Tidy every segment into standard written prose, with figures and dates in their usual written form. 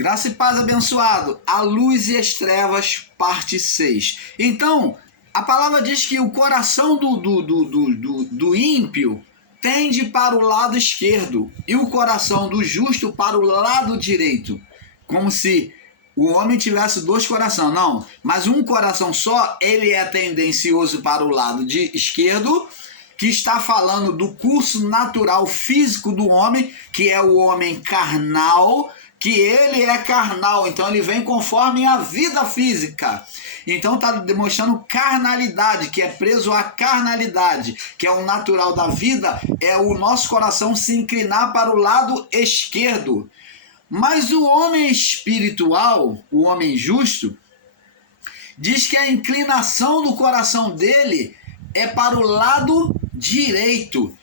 Graça e paz, abençoado. A luz e as trevas, parte 6. Então, a palavra diz que o coração do ímpio tende para o lado esquerdo e o coração do justo para o lado direito. Como se o homem tivesse dois corações. Não, mas um coração só, ele é tendencioso para o lado de esquerdo, que está falando do curso natural físico do homem, que é o homem carnal, que ele é carnal, então ele vem conforme a vida física. Então está demonstrando carnalidade, que é preso à carnalidade, que é o natural da vida, é o nosso coração se inclinar para o lado esquerdo. Mas o homem espiritual, o homem justo, diz que a inclinação do coração dele é para o lado direito.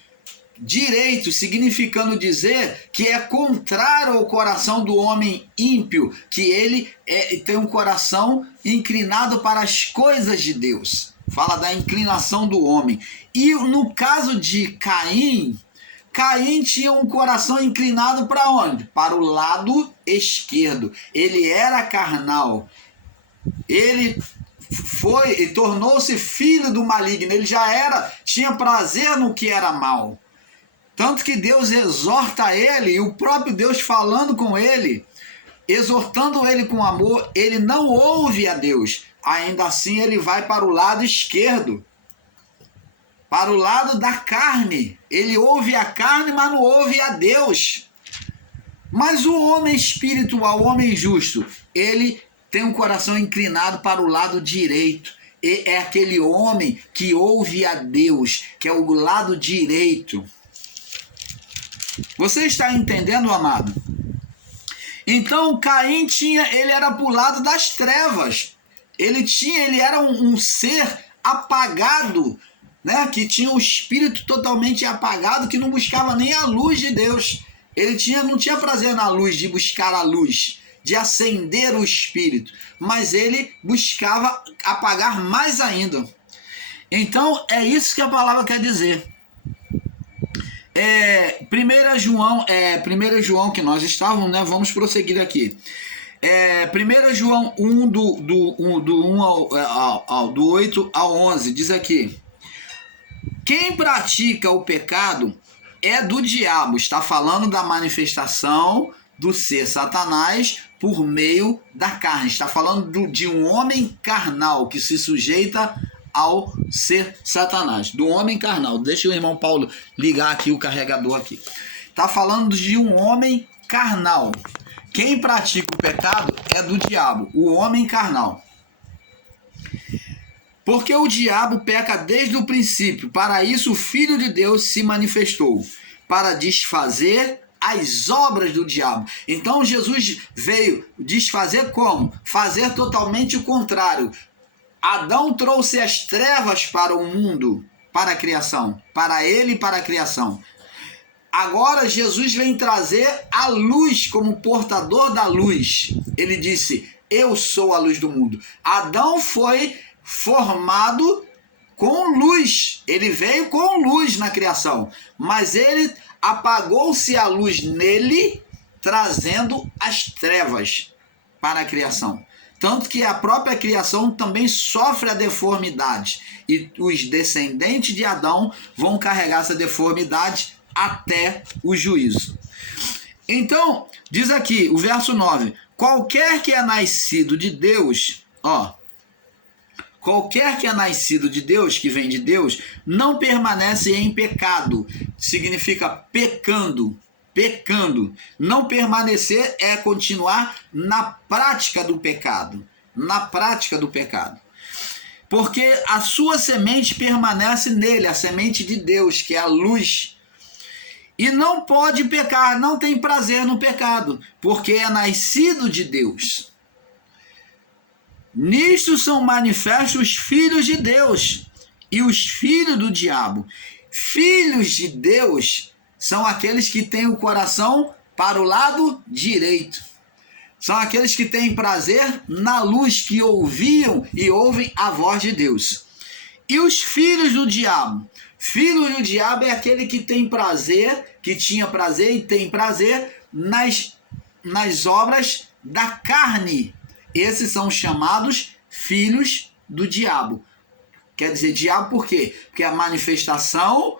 Direito significando dizer que é contrário ao coração do homem ímpio, que ele tem um coração inclinado para as coisas de Deus. Fala da inclinação do homem. E no caso de Caim, Caim tinha um coração inclinado para onde? Para o lado esquerdo. Ele era carnal. Ele foi e tornou-se filho do maligno. Ele já tinha prazer no que era mal. Tanto que Deus exorta ele, e o próprio Deus falando com ele, exortando ele com amor, ele não ouve a Deus. Ainda assim ele vai para o lado esquerdo, para o lado da carne. Ele ouve a carne, mas não ouve a Deus. Mas o homem espiritual, o homem justo, ele tem um coração inclinado para o lado direito. E é aquele homem que ouve a Deus, que é o lado direito. Você está entendendo, amado? Então Caim ele era para o lado das trevas. Ele era um ser apagado, né? Que tinha um espírito totalmente apagado, que não buscava nem a luz de Deus. Ele não tinha prazer na luz, de buscar a luz, de acender o espírito, mas ele buscava apagar mais ainda. Então é isso que a palavra quer dizer. 1 João que nós estávamos, né? Vamos prosseguir aqui. 1 João 1, do 8 ao 11, diz aqui: quem pratica o pecado é do diabo. Está falando da manifestação do ser Satanás por meio da carne. Está falando de um homem carnal que se sujeita ao ser Satanás, do homem carnal. Deixa o irmão Paulo ligar aqui o carregador aqui. Está falando de um homem carnal. Quem pratica o pecado é do diabo, o homem carnal. Porque o diabo peca desde o princípio. Para isso o Filho de Deus se manifestou, para desfazer as obras do diabo. Então Jesus veio desfazer como? Fazer totalmente o contrário. Adão trouxe as trevas para o mundo, para a criação, para ele e para a criação. Agora Jesus vem trazer a luz como portador da luz. Ele disse: eu sou a luz do mundo. Adão foi formado com luz. Ele veio com luz na criação, mas ele apagou-se a luz nele, trazendo as trevas para a criação. Tanto que a própria criação também sofre a deformidade. E os descendentes de Adão vão carregar essa deformidade até o juízo. Então, diz aqui o verso 9: qualquer que é nascido de Deus, qualquer que é nascido de Deus, que vem de Deus, não permanece em pecado. Significa pecando. Não permanecer é continuar na prática do pecado. Porque a sua semente permanece nele, a semente de Deus, que é a luz. E não pode pecar, não tem prazer no pecado, porque é nascido de Deus. Nisto são manifestos os filhos de Deus e os filhos do diabo. Filhos de Deus são aqueles que têm o coração para o lado direito. São aqueles que têm prazer na luz, que ouviam e ouvem a voz de Deus. E os filhos do diabo? Filho do diabo é aquele que tem prazer, que tinha prazer e tem prazer nas obras da carne. Esses são chamados filhos do diabo. Quer dizer, diabo por quê? Porque é a manifestação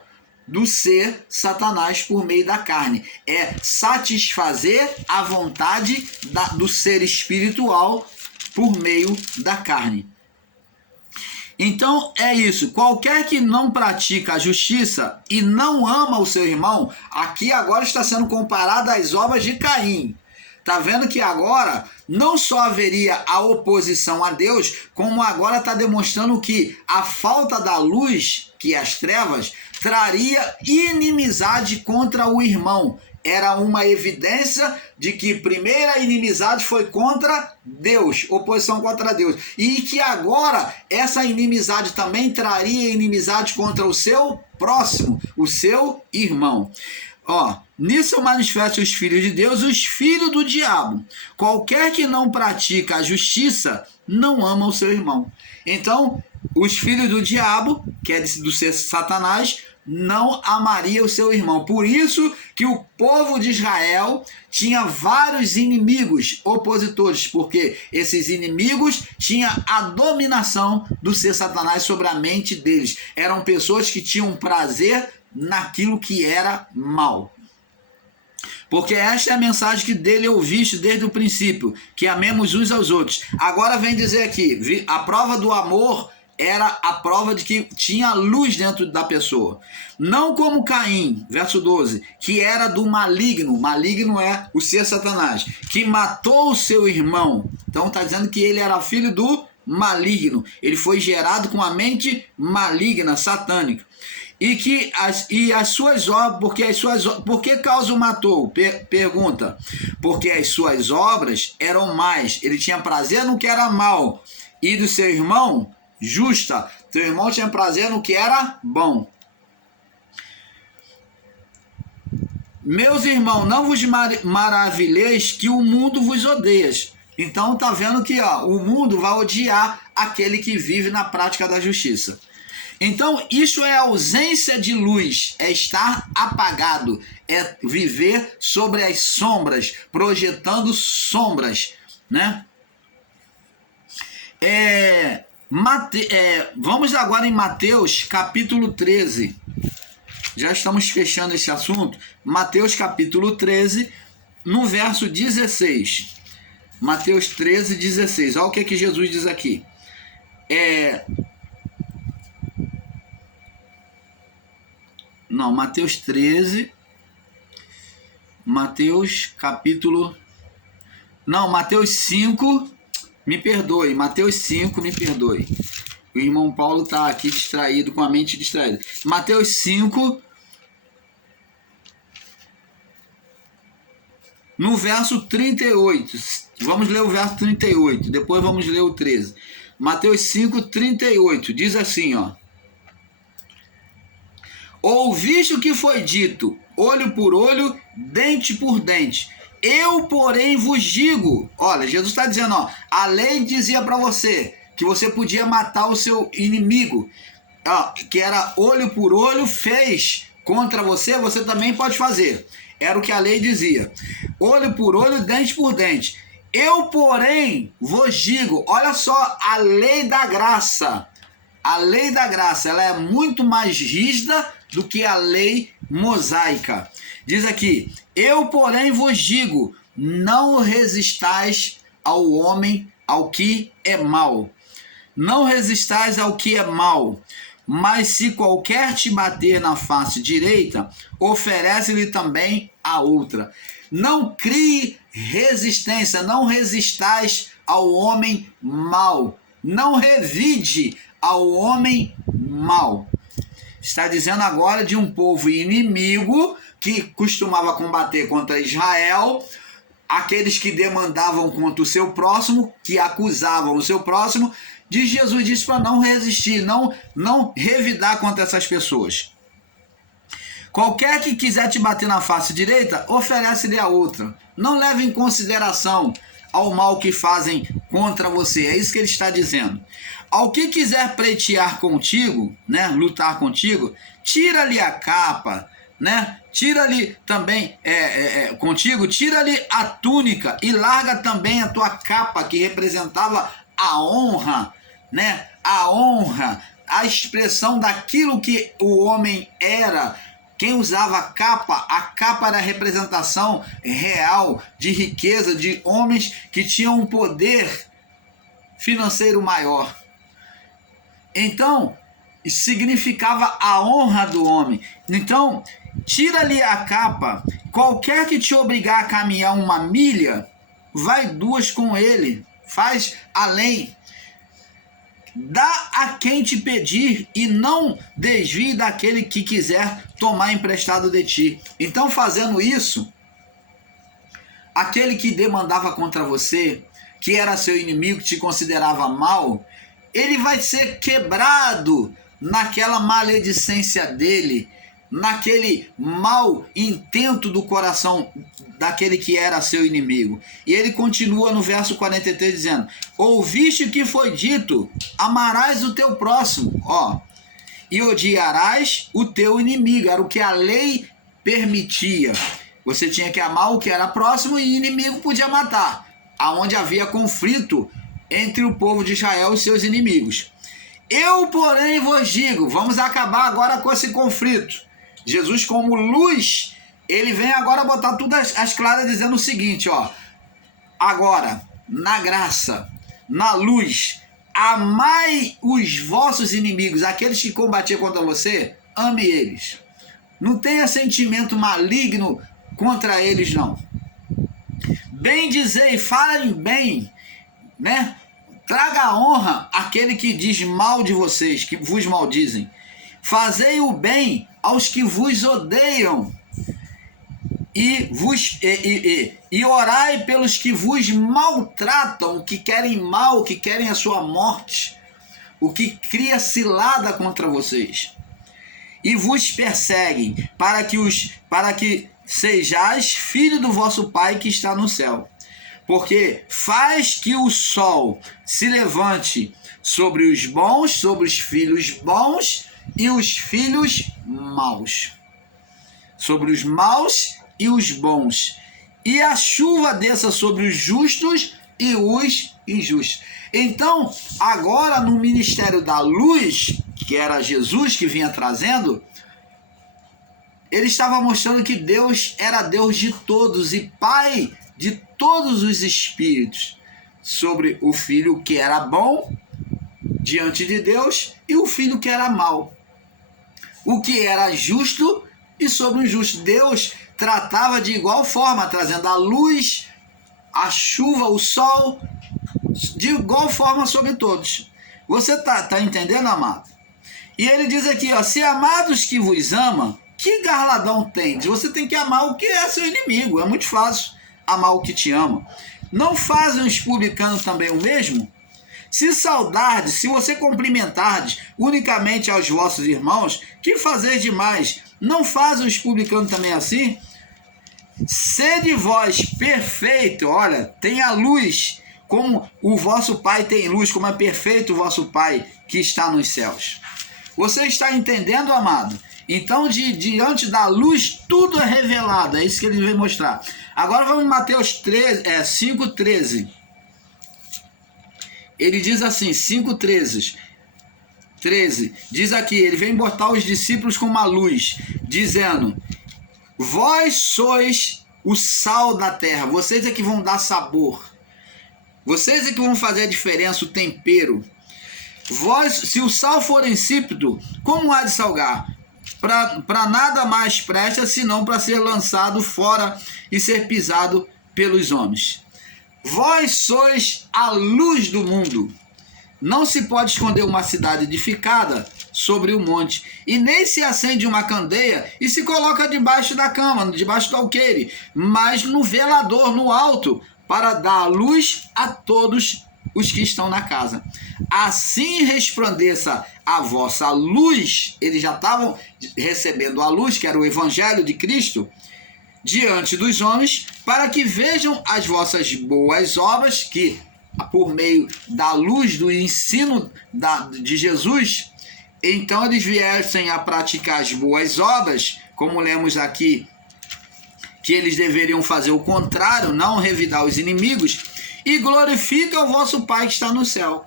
do ser Satanás por meio da carne. É satisfazer a vontade do ser espiritual por meio da carne. Então é isso. Qualquer que não pratica a justiça e não ama o seu irmão, aqui agora está sendo comparado às obras de Caim. Está vendo que agora não só haveria a oposição a Deus, como agora está demonstrando que a falta da luz, que é as trevas, traria inimizade contra o irmão. Era uma evidência de que primeira inimizade foi contra Deus, oposição contra Deus. E que agora essa inimizade também traria inimizade contra o seu próximo, o seu irmão. Nisso manifestam os filhos de Deus, os filhos do diabo. Qualquer que não pratica a justiça, não ama o seu irmão. Então, os filhos do diabo, que é do ser Satanás, não amaria o seu irmão. Por isso que o povo de Israel tinha vários inimigos opositores, porque esses inimigos tinham a dominação do ser Satanás sobre a mente deles. Eram pessoas que tinham prazer naquilo que era mal. Porque esta é a mensagem que dele ouviste desde o princípio, que amemos uns aos outros. Agora vem dizer aqui, a prova do amor era a prova de que tinha luz dentro da pessoa. Não como Caim, verso 12, que era do maligno. Maligno é o ser Satanás, que matou o seu irmão. Então está dizendo que ele era filho do maligno. Ele foi gerado com a mente maligna, satânica. E as suas obras, por que causa o matou? Pergunta. Porque as suas obras eram más. Ele tinha prazer no que era mal. E do seu irmão, justa. Teu irmão tinha prazer no que era bom. Meus irmãos, não vos maravilheis que o mundo vos odeia. Então tá vendo que o mundo vai odiar aquele que vive na prática da justiça. Então isso é ausência de luz, é estar apagado, é viver sobre as sombras, projetando sombras, né? Vamos agora em Mateus capítulo 13. Já estamos fechando esse assunto. Mateus capítulo 13, no verso 16. Mateus 13, 16. Olha o que Jesus diz aqui. Mateus 13. Mateus capítulo... Mateus 5... Me perdoe, Mateus 5, me perdoe. O irmão Paulo está aqui distraído, com a mente distraída. Mateus 5, no verso 38. Vamos ler o verso 38, depois vamos ler o 13. Mateus 5, 38, diz assim, Ouviste o que foi dito, olho por olho, dente por dente. Eu, porém, vos digo, olha, Jesus está dizendo, a lei dizia para você que você podia matar o seu inimigo, que era olho por olho, fez contra você, você também pode fazer. Era o que a lei dizia. Olho por olho, dente por dente. Eu, porém, vos digo, olha só, a lei da graça. A lei da graça, ela é muito mais rígida do que a lei mosaica. Diz aqui, eu, porém, vos digo, não resistais ao homem, ao que é mal. Não resistais ao que é mal, mas se qualquer te bater na face direita, oferece-lhe também a outra. Não crie resistência, não resistais ao homem mal. Não revide ao homem mal. Está dizendo agora de um povo inimigo que costumava combater contra Israel, aqueles que demandavam contra o seu próximo, que acusavam o seu próximo. Jesus disse para não resistir, não revidar contra essas pessoas. Qualquer que quiser te bater na face direita, oferece-lhe a outra. Não leve em consideração ao mal que fazem contra você. É isso que ele está dizendo. Ao que quiser pleitear contigo, lutar contigo, tira-lhe a capa, né? Tira-lhe também contigo, tira-lhe a túnica e larga também a tua capa, que representava a honra, né? A honra, a expressão daquilo que o homem era. Quem usava a capa era a representação real de riqueza, de homens que tinham um poder financeiro maior. Então, significava a honra do homem. Então, tira-lhe a capa. Qualquer que te obrigar a caminhar 1 milha, vai 2 com ele. Faz além. Dá a quem te pedir e não desvie daquele que quiser tomar emprestado de ti. Então, fazendo isso, aquele que demandava contra você, que era seu inimigo, que te considerava mal, ele vai ser quebrado naquela maledicência dele, naquele mau intento do coração daquele que era seu inimigo. E ele continua no verso 43 dizendo: ouviste o que foi dito, amarás o teu próximo, e odiarás o teu inimigo. Era o que a lei permitia. Você tinha que amar o que era próximo e inimigo podia matar. Aonde havia conflito entre o povo de Israel e seus inimigos. Eu, porém, vos digo, vamos acabar agora com esse conflito. Jesus, como luz, ele vem agora botar tudo às claras, dizendo o seguinte, agora, na graça, na luz, amai os vossos inimigos, aqueles que combatiam contra você, ame eles. Não tenha sentimento maligno contra eles, não. Bendizei, falem bem, né? Traga honra àquele que diz mal de vocês, que vos maldizem. Fazei o bem aos que vos odeiam e orai pelos que vos maltratam, que querem mal, que querem a sua morte, o que cria cilada contra vocês. E vos perseguem, para que sejais filho do vosso Pai que está no céu. Porque faz que o sol se levante sobre os bons, sobre os filhos bons e os filhos maus. Sobre os maus e os bons. E a chuva desça sobre os justos e os injustos. Então, agora no ministério da luz, que era Jesus que vinha trazendo, ele estava mostrando que Deus era Deus de todos e Pai de todos os espíritos, sobre o filho que era bom diante de Deus e o filho que era mau, o que era justo e sobre o injusto. Deus tratava de igual forma, trazendo a luz, a chuva, o sol, de igual forma sobre todos. Você tá entendendo, amado? E ele diz aqui, se amados que vos ama, que garladão tem? Você tem que amar o que é seu inimigo, é muito fácil amar o que te ama. Não fazem os publicanos também o mesmo? Se saudardes, se você cumprimentardes unicamente aos vossos irmãos, que fazeis demais? Não fazem os publicanos também assim? Sede vós perfeito, olha, tem a luz, como o vosso Pai tem luz, como é perfeito o vosso Pai que está nos céus. Você está entendendo, amado? Então, diante da luz, tudo é revelado. É isso que ele vem mostrar. Agora vamos em Mateus 5,13. Ele diz assim, 5,13. 13. Diz aqui, ele vem botar os discípulos com uma luz, dizendo: vós sois o sal da terra. Vocês é que vão dar sabor. Vocês é que vão fazer a diferença, o tempero. Vós, se o sal for insípido, como há de salgar? Para nada mais presta, senão para ser lançado fora e ser pisado pelos homens. Vós sois a luz do mundo. Não se pode esconder uma cidade edificada sobre o monte, e nem se acende uma candeia e se coloca debaixo da cama, debaixo do alqueire, mas no velador, no alto, para dar luz a todos os que estão na casa. Assim resplandeça a vossa luz. Eles já estavam recebendo a luz, que era o evangelho de Cristo, diante dos homens, para que vejam as vossas boas obras, que por meio da luz, do ensino de Jesus, então eles viessem a praticar as boas obras como lemos aqui, que eles deveriam fazer o contrário, não revidar os inimigos, e glorifica o vosso Pai que está no céu.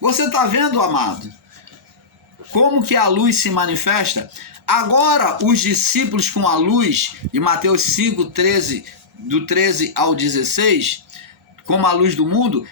Você está vendo, amado, como que a luz se manifesta? Agora, os discípulos com a luz, de Mateus 5, 13, do 13 ao 16, como a luz do mundo,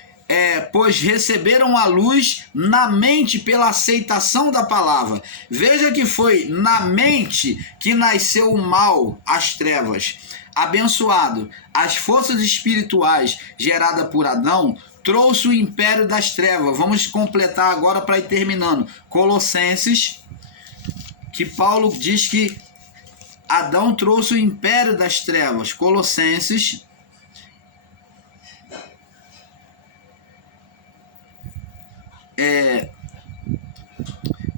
pois receberam a luz na mente pela aceitação da palavra. Veja que foi na mente que nasceu o mal, as trevas. Abençoado, as forças espirituais geradas por Adão trouxe o império das trevas. Vamos completar agora para ir terminando. Colossenses, que Paulo diz que Adão trouxe o império das trevas. Colossenses,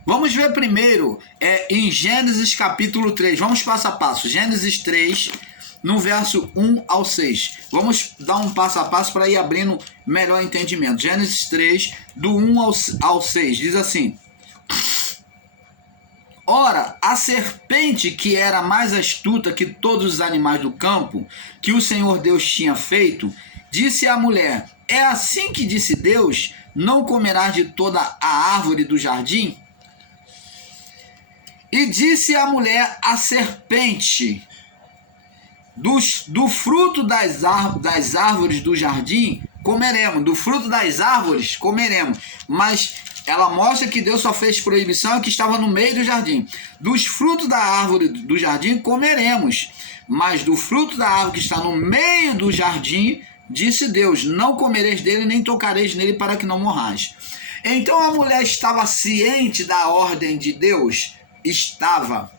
vamos ver primeiro em Gênesis capítulo 3. Vamos passo a passo. Gênesis 3, no verso 1 ao 6. Vamos dar um passo a passo para ir abrindo melhor entendimento. Gênesis 3, do 1 ao 6, diz assim: Ora, a serpente, que era mais astuta que todos os animais do campo, que o Senhor Deus tinha feito, disse à mulher: É assim que disse Deus, não comerás de toda a árvore do jardim? E disse a mulher à serpente: Do fruto das árvores do jardim comeremos, do fruto das árvores comeremos. Mas ela mostra que Deus só fez proibição que estava no meio do jardim. Dos frutos da árvore do jardim comeremos, mas do fruto da árvore que está no meio do jardim, disse Deus: não comereis dele, nem tocareis nele, para que não morrais. Então a mulher estava ciente da ordem de Deus? Estava.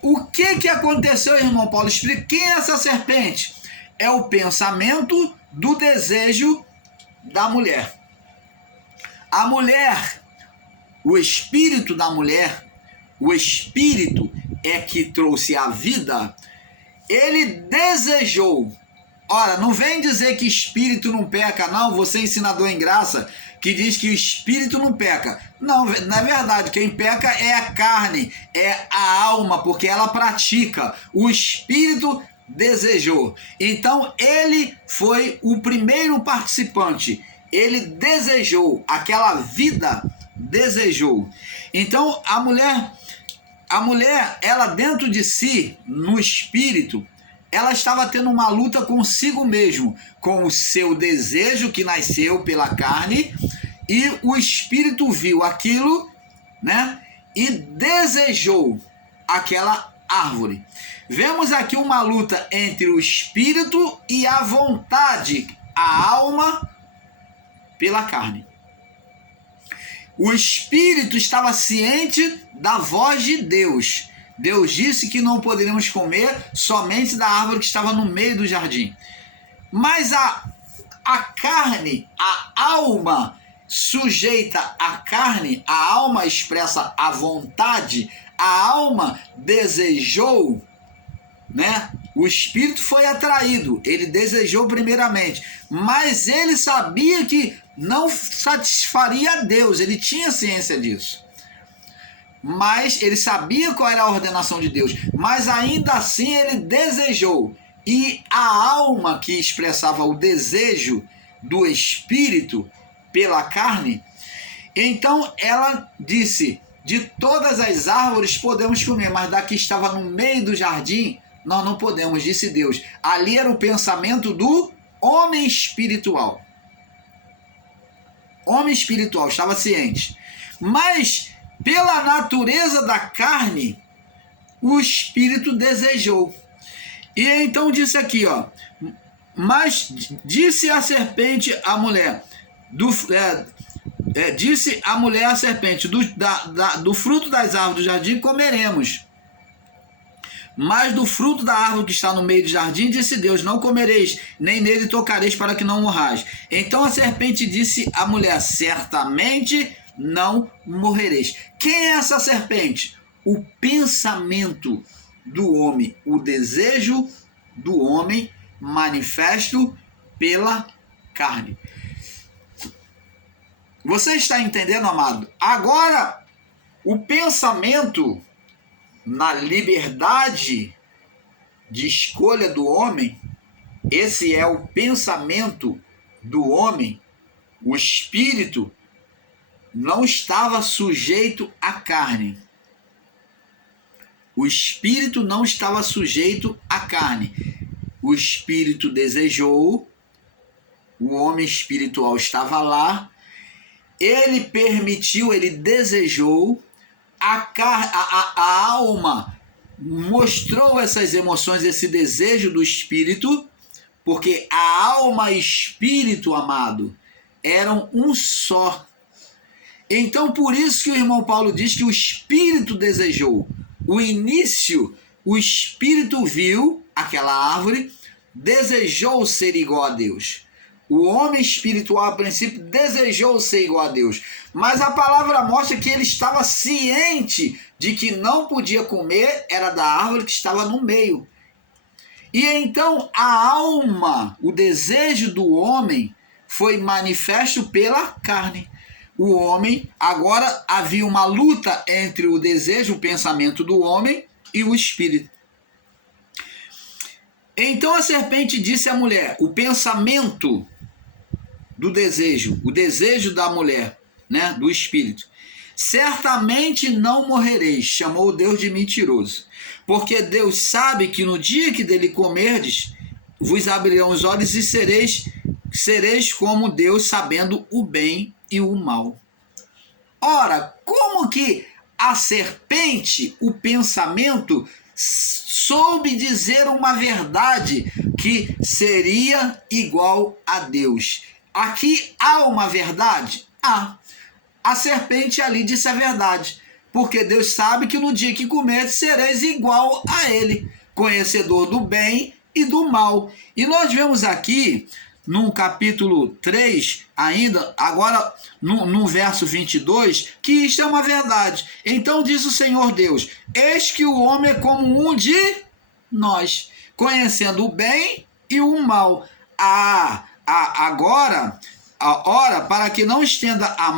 O que aconteceu, irmão Paulo? Explica. Quem é essa serpente? É o pensamento do desejo da mulher. A mulher, o espírito da mulher, o espírito é que trouxe a vida, ele desejou. Ora, não vem dizer que espírito não peca, não. Você, ensinador em graça, que diz que o espírito não peca. Não, na verdade, quem peca é a carne, é a alma, porque ela pratica. O espírito desejou. Então, ele foi o primeiro participante. Ele desejou, aquela vida desejou. Então, a mulher, ela dentro de si, no espírito, ela estava tendo uma luta consigo mesmo, com o seu desejo que nasceu pela carne, e o espírito viu aquilo, né? E desejou aquela árvore. Vemos aqui uma luta entre o espírito e a vontade, a alma pela carne. O espírito estava ciente da voz de Deus. Deus disse que não poderíamos comer somente da árvore que estava no meio do jardim. Mas a carne, a alma sujeita à carne, a alma expressa a vontade, a alma desejou, né? O espírito foi atraído, ele desejou primeiramente, mas ele sabia que não satisfaria a Deus, ele tinha ciência disso. Mas ele sabia qual era a ordenação de Deus, mas ainda assim ele desejou. E a alma que expressava o desejo do espírito pela carne, então ela disse: de todas as árvores podemos comer, mas da que estava no meio do jardim, nós não podemos, disse Deus. Ali era o pensamento do homem espiritual. Homem espiritual, estava ciente. Mas pela natureza da carne, o espírito desejou. E então disse aqui, ó: mas disse a serpente à mulher, disse a mulher à serpente: do fruto das árvores do jardim comeremos, mas do fruto da árvore que está no meio do jardim, disse Deus: não comereis, nem nele tocareis, para que não morrais. Então a serpente disse à mulher: certamente não morrereis. Quem é essa serpente? O pensamento do homem, o desejo do homem manifesto pela carne. Você está entendendo, amado? Agora, o pensamento na liberdade de escolha do homem, esse é o pensamento do homem, o espírito não estava sujeito à carne. O espírito não estava sujeito à carne. O espírito desejou, o homem espiritual estava lá, ele permitiu, ele desejou, a alma mostrou essas emoções, esse desejo do espírito, porque a alma e espírito, amado, eram um só. Então, por isso que o irmão Paulo diz que o espírito desejou. O início, o espírito viu aquela árvore, desejou ser igual a Deus. O homem espiritual, a princípio, desejou ser igual a Deus. Mas a palavra mostra que ele estava ciente de que não podia comer, era da árvore que estava no meio. E então a alma, o desejo do homem, foi manifesto pela carne. O homem, agora havia uma luta entre o desejo, o pensamento do homem e o espírito. Então a serpente disse à mulher, o pensamento do desejo, o desejo da mulher, né, do espírito. Certamente não morrereis, chamou Deus de mentiroso, porque Deus sabe que no dia que dele comerdes, vos abrirão os olhos e sereis como Deus, sabendo o bem e o mal. Ora, como que a serpente, o pensamento, soube dizer uma verdade que seria igual a Deus? Aqui há uma verdade? Há. A serpente ali disse a verdade, porque Deus sabe que no dia que comer sereis igual a ele, conhecedor do bem e do mal. E nós vemos aqui, no capítulo 3, ainda, agora no verso 22, que isto é uma verdade. Então diz o Senhor Deus, eis que o homem é como um de nós, conhecendo o bem e o mal. Agora, a hora para que não estenda a